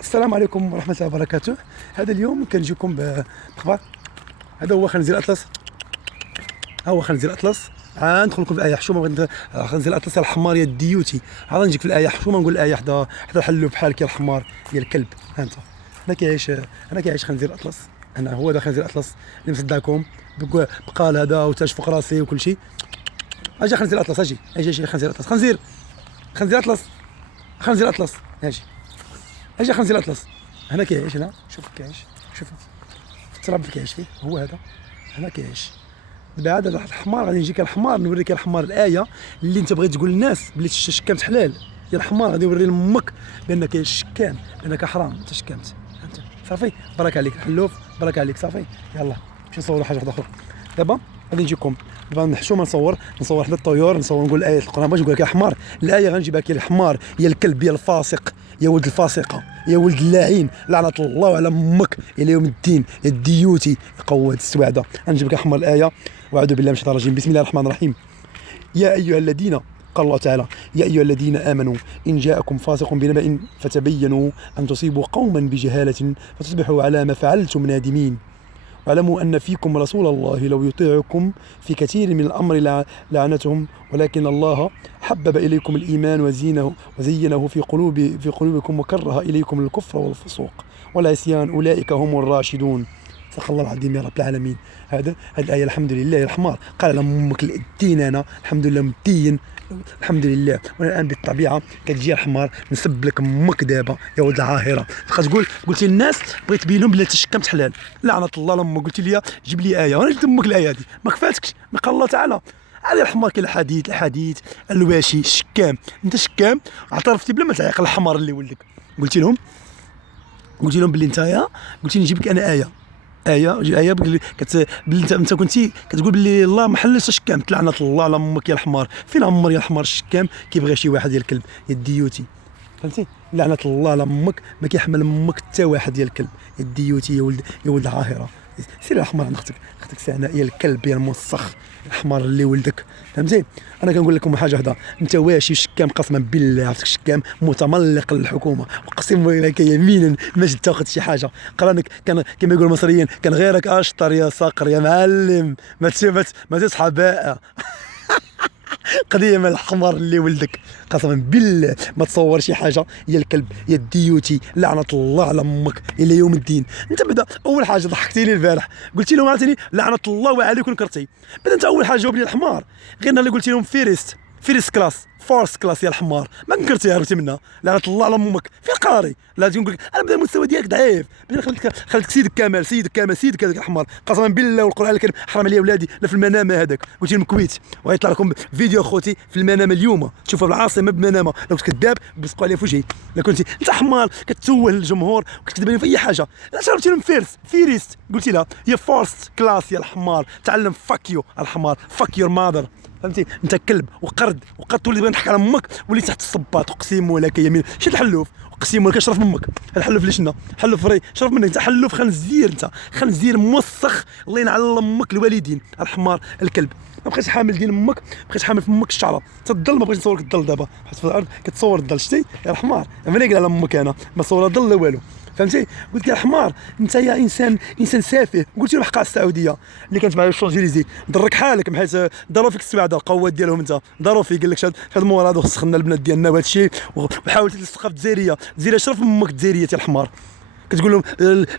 السلام عليكم ورحمة الله وبركاته. هذا اليوم كنجيكم بخبار. هذا هو خنزير أطلس. ها هو خنزير أطلس. ندخل لكم في الآية. حشومة بغيت خنزير أطلس يا الحمار يا الديوتي. عاد نجيك في الآية. حشومة نقول الآية حدا حلو بحالك يا الحمار يا الكلب. ها انت هنا كيعيش خنزير أطلس. أنا هو هذا خنزير أطلس اللي مصدعكم بقال هذا وتاج فوق راسي وكل شيء. أجي خنزير أطلس. أجي خنزير أطلس. خنزير أطلس. خنزير أطلس. اجي خنزير اطلس. هنا كيعيش. هنا شوف كيعيش. شوف تراب كيعيش فيه. هو هنا كيعيش. دابا هذا الحمار غادي نجيك الحمار نوريك الحمار الايه اللي انت بغيت تقول للناس بلي الشكامت حلال. يا الحمار غادي نوري لامك بانك الشكام بانك حرام انت شكامت. انت صافي بارك عليك الحلوف بارك عليك صافي. يلا نمشي نصوروا حاجه واحده اخرى. دابا غادي نجيكم دابا نحشو ما نصور حدا الطيور نقول الايه القران باش نقول لك يا حمار. الايه غنجيبها لك يا الحمار يا الكلب يا الفاسق يا ولد الفاسقه يا ولد اللاعين لعنه الله على امك الى يوم الدين يا الديوتي يا قواد السواعده. غنجيب لك يا حمار الايه واعوذ بالله من الشيطان الرجيم. بسم الله الرحمن الرحيم. يا ايها الذين قال الله تعالى يا ايها الذين امنوا ان جاءكم فاسق بنبأ فتبينوا ان تصيبوا قوما بجهاله فتصبحوا على ما فعلتم نادمين واعلموا أن فيكم رسول الله لو يطيعكم في كثير من الأمر لعنتهم ولكن الله حبب إليكم الإيمان وزينه في قلوبكم وكره إليكم الكفر والفسوق والعصيان أولئك هم الراشدون. صدق الله العظيم يا رب العالمين. هذه الآية الحمد لله يا الحمار قال لهم أمك الدين أنا الحمد لله مدين الحمد لله. وانا الان بالطبيعه كتجي الحمار نسب لك امك دابا يا ولد العاهره. بقى قلتي للناس بغيت تبين لهم بلي تشكمت حلال. لعنه الله لما قلت لي جيب لي ايه وانا جبت امك الايه هذه ما كفاتكش. ما قال الله تعالى على الحمار كاين الحديث الواشي الشكام. انت شكام اعترفتي بلا ما تعيق الحمار اللي ولدك. قلت لهم بلي نتايا قلتي نجيب لك انا ايه بلي انت كنتي كتقول بلي الله ما حللش الشكام. لعنه الله على امك يا الحمار. فين عمر يا الحمار الشكام كيبغي شي واحد يا الكلب يا الديوتي. فهمتي لعنه الله على امك ما كيحمل امك حتى واحد يا الكلب يا الديوتي يا ولد عاهره. سير الحمار عند اختك سناء يا الكلب يا الموسخ الحمار اللي ولدك. فهمتي انا كنقول لكم حاجه وحده. انت واشي شكام قسما بالله عرفتك شكام متملق للحكومه اقسم لك يمينا ما جيت تاخذ شي حاجه. قرانك كان كما يقولوا المصريين كان غيرك اشطر يا صقر يا معلم ما تصحى باء قضيه من الحمار اللي ولدك قسما بالله ما تصور شي حاجه يا الكلب يا الديوتي لعنه الله على امك الى يوم الدين. انت بدا اول حاجه ضحكتيني البارح قلتي لهم عرفتيني لعنه الله وعليكم كرتي. بدا انت اول حاجه جاوبني الحمار غير اللي قلتي لهم فيرست كلاس فورس كلاس يا الحمار ما نكرتي هربتي منها. لعنه الله على امك في قاري لازم نقول لك انا بدا المستوى ديالك ضعيف. بدا خليتك سيدك كامل سيدك هذاك الحمار قسما بالله والقران الكريم حرام عليا ولادي لا في المنام هذاك. قلت لهم الكويت وغيطلع لكم فيديو خوتي في المنام اليوم تشوفوا في العاصمه بمنامه. لو كنت كذاب بسقوا عليا في وجهي. لا كنتي انت حمار كتسول الجمهور وكتكذب عليهم في اي حاجه. لا شربتي لهم فيرست قلت لها هي فورست كلاس يا الحمار تعلم فاك يو الحمار فاك يور ماذر. فهمتي انت كلب وقرد تولي نضحك على امك ولي تحت الصباط اقسم لك يمين شي الحلوف اقسم لك شرف امك. الحلوف اللي شنا حلوف فري شرف منك انت حلوف خنزير. انت خنزير موسخ الله ينعل امك الوالدين الحمار الكلب. ما بقيتش حامل دين امك بقيت حامل في امك الشعره تضل. ما بغيتش نصورك الضل دابا حيت في الارض كتصور الضل شتي يا الحمار ما نقل على امك انا ما صور ضل لا والو. فهمتي قلت لك الحمار انت يا انسان سافه. قلت له حق السعوديه اللي كانت معايا الشونجيليزي ضرك حالك بحيث داروا فيك السواعده القوات ديالهم. انت داروا فيك قال لك هاد المور هذا سخنا البنات ديالنا وهذا الشيء وحاولت تلصق في الجزائريه شرف امك الجزائريه يا الحمار. كتقول لهم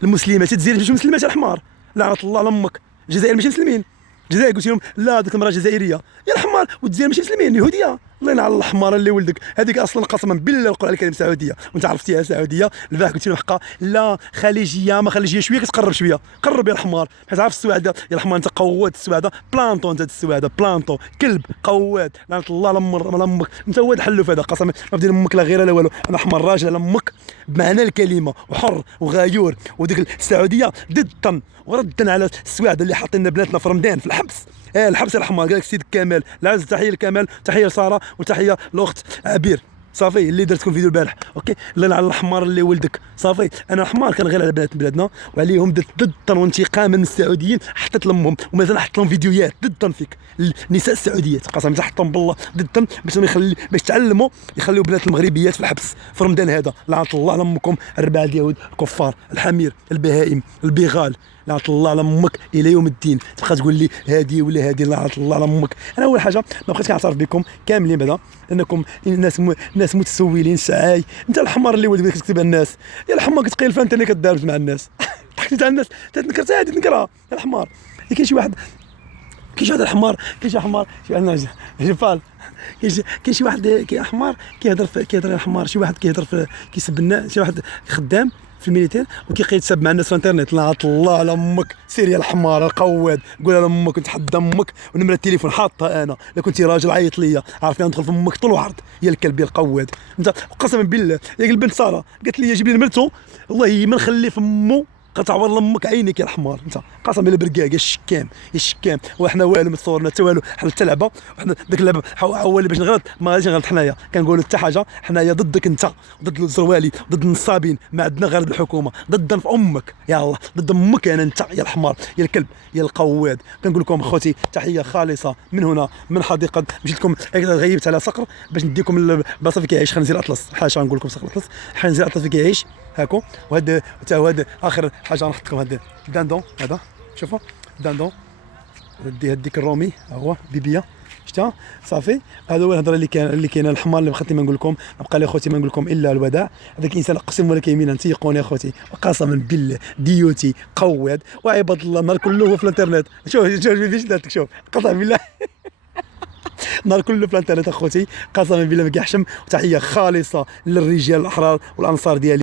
المسلمات الجزائر ماشي مسلمات يا الحمار لعنه الله على امك. الجزائر ماشي مسلمين. الجزائر قلت لهم لا ديك المراه جزائريه يا الحمار والجزائر ماشي مسلمين يهوديه. الله ينعل الحمار اللي ولدك هذيك اصلا قسما بالله القران الكريم سعوديه وانت عرفتيها سعوديه. البارح قلت لهم حقا لا خليجيه ما خليجيه شويه كتقرب شويه قرب يا الحمار حيت عارف السواعده يا الحمار. انت قواد السواعده بلانطو انت السواعده بلانطو كلب قواد لعنه الله على امك. انت هو الحلوف هذا قسما ما بدي امك لا غير لا والو. انا حمار راجل على امك بمعنى الكلمه وحر وغيور. وديك السعوديه ضدا وردا على السواعده اللي حاطين بناتنا في رمضان في الحبس. الحبس الحمار قال لك سيدك كمال العز. تحيه لكمال تحيه لساره وتحيه لاخت عبير صافي اللي درت لكم فيديو البارح اوكي، لا على الحمار اللي ولدك صافي. انا الحمار كان غير على بنات بلادنا وعليهم درت ضدا وانتقاما من السعوديين، حطيت لامهم ومازال حط لهم فيديوهات ضدا فيك النساء السعوديات قسما حطهم بالله ضدا باش تعلموا يخليوا بنات المغربيات في الحبس في رمضان هذا. لعنة الله على امكم الرباع اليهود الكفار الحمير البهائم البغال، لعنة الله على امك الى يوم الدين. تبقى تقول لي هادي ولا هادي، لعنة الله على امك. انا اول حاجه ما بقيتش كنعترف بكم كاملين بعدا انكم ناس متسولين سعاي. انت الحمار اللي ولد كتكتب على الناس يا الحمار كتقيل فانت اللي كدارج مع الناس ضحكت على الناس تنكرت عادي تنكرها يا الحمار. كاين شي واحد الحمار كاين شي حمار جفال كاين شي واحد حمار كيهضر الحمار، شي واحد كيهضر كيسب الناس، شي واحد خدام في الميليتير وكيتسب مع الناس في الانترنت. لعنة الله على امك، سير يا الحمار القواد، قول على امك نتحدى امك ونمره التليفون حاطها انا، الا كنتي راجل عيط ليا عرفني ندخل في امك طول وعرض يا الكلب يا القواد. انت قسما بالله يا البنت ساره قالت لي جيب لي نمرته والله ما نخلي في امه قطعور لامك عينيك يا الحمار. انت قسما بالله برقاق يا الشكام وحنا والو ما تصورنا حتى والو، حنا حتى لعبه وحنا ديك اللعبه حاولي باش نغلط ما غاديش نغلط. حنايا كنقولوا حتى حاجه، حنايا ضدك انت ضد الزروالي ضد النصابين، ما عندنا غير الحكومه ضد في امك يا الله ضد امك انا انت يا الحمار يا الكلب يا القواد. كنقول لكم اخوتي تحيه خالصه من هنا من حديقه، مشيت لكم غيبت على صقر باش نديكم البلاصه فين كيعيش خنزير اطلس. حاجه نقول لكم صقر اطلس خنزير اطلس فين كيعيش هاكو. وهذا حتى هذا اخر حاجه نحط لكم هذا الداندون هذا شوفوا الداندون هذيك الرومي هو بيبيه شتا صافي. هذا هو الهضره اللي كاينه الحمار اللي بقيت ما نقول لكم. بقى لي اخوتي ما نقول لكم الا الوداع. هذاك الانسان اقسم لك يمينا تيقوني اخوتي وقسما بالله ديوتي قواد وعباد الله النهار كله هو في الانترنت. شوف فيش دارتك شوف قسما بالله النهار كله في الانترنت اخوتي قسما بالله ما كيحشم. وتحيه خالصه للرجال الاحرار والانصار ديالي.